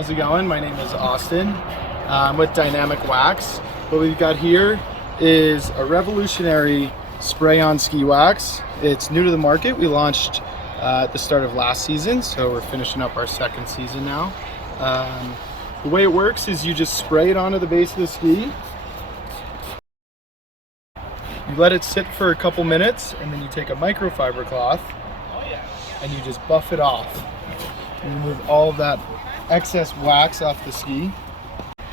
How's it going? My name is Austin. I'm with Dynamic Wax. What we've got here is a revolutionary spray-on ski wax. It's new to the market. We launched at the start of last season, so we're finishing up our second season now. The way it works is you just spray it onto the base of the ski. You let it sit for a couple minutes, and then you take a microfiber cloth and you just buff it off. You remove all of that excess wax off the ski.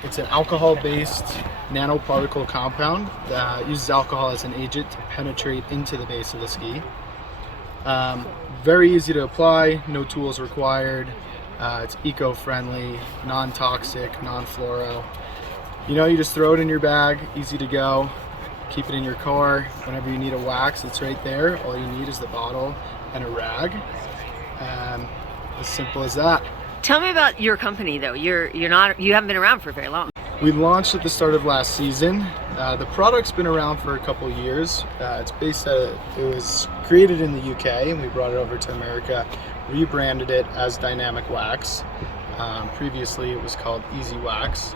It's an alcohol-based nanoparticle compound that uses alcohol as an agent to penetrate into the base of the ski. Very easy to apply, no tools required. It's eco-friendly, non-toxic, non-fluoro. You just throw it in your bag, easy to go. Keep it in your car. Whenever you need a wax, it's right there. All you need is the bottle and a rag. As simple as that. Tell me about your company, though. You haven't been around for very long. We launched at the start of last season. The product's been around for a couple years. It was created in the UK, and we brought it over to America, rebranded it as Dynamic Wax. Previously, it was called Easy Wax.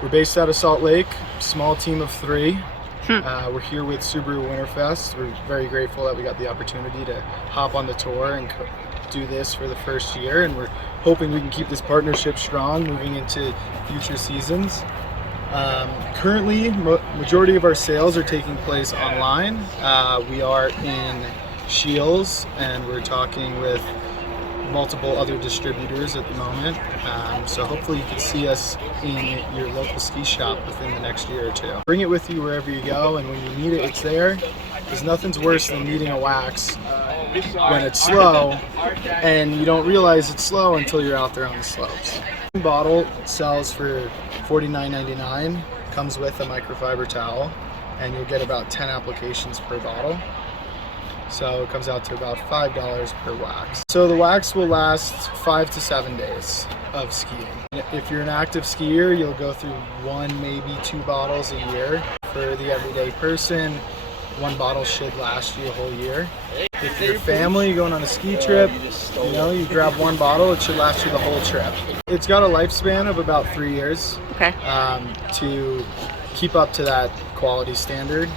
We're based out of Salt Lake, small team of 3. We're here with Subaru Winterfest. We're very grateful that we got the opportunity to hop on the tour and do this for the first year, and we're hoping we can keep this partnership strong moving into future seasons. Currently, majority of our sales are taking place online. We are in Scheels, and we're talking with multiple other distributors at the moment. So hopefully you can see us in your local ski shop within the next year or 2. Bring it with you wherever you go, and when you need it, it's there. Because nothing's worse than needing a wax when it's slow and you don't realize it's slow until you're out there on the slopes. The bottle sells for $49.99, comes with a microfiber towel, and you'll get about 10 applications per bottle. So it comes out to about $5 per wax. So the wax will last 5 to 7 days of skiing. If you're an active skier, you'll go through 1, maybe 2 bottles a year. For the everyday person, 1 bottle should last you a whole year. If you're family going on a ski trip, you grab 1 bottle, it should last you the whole trip. It's got a lifespan of about 3 years. Okay. To keep up to that quality standard.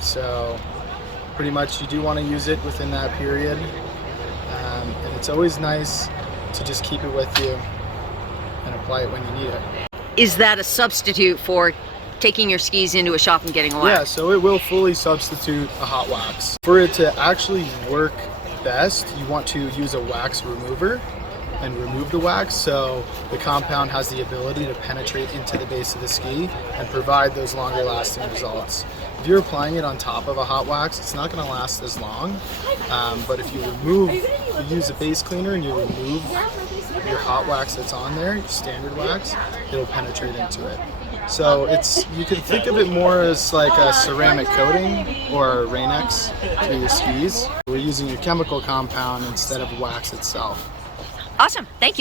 So pretty much you do want to use it within that period. And it's always nice to just keep it with you and apply it when you need it. Is that a substitute for taking your skis into a shop and getting a wax? Yeah, so it will fully substitute a hot wax. For it to actually work best, you want to use a wax remover and remove the wax, so the compound has the ability to penetrate into the base of the ski and provide those longer lasting results. If you're applying it on top of a hot wax, it's not going to last as long, but if you use a base cleaner and you remove your hot wax that's on there, your standard wax, it'll penetrate into it. So you can think of it more as like a ceramic coating or a Rain-X to your skis. We're using a chemical compound instead of wax itself. Awesome, thank you.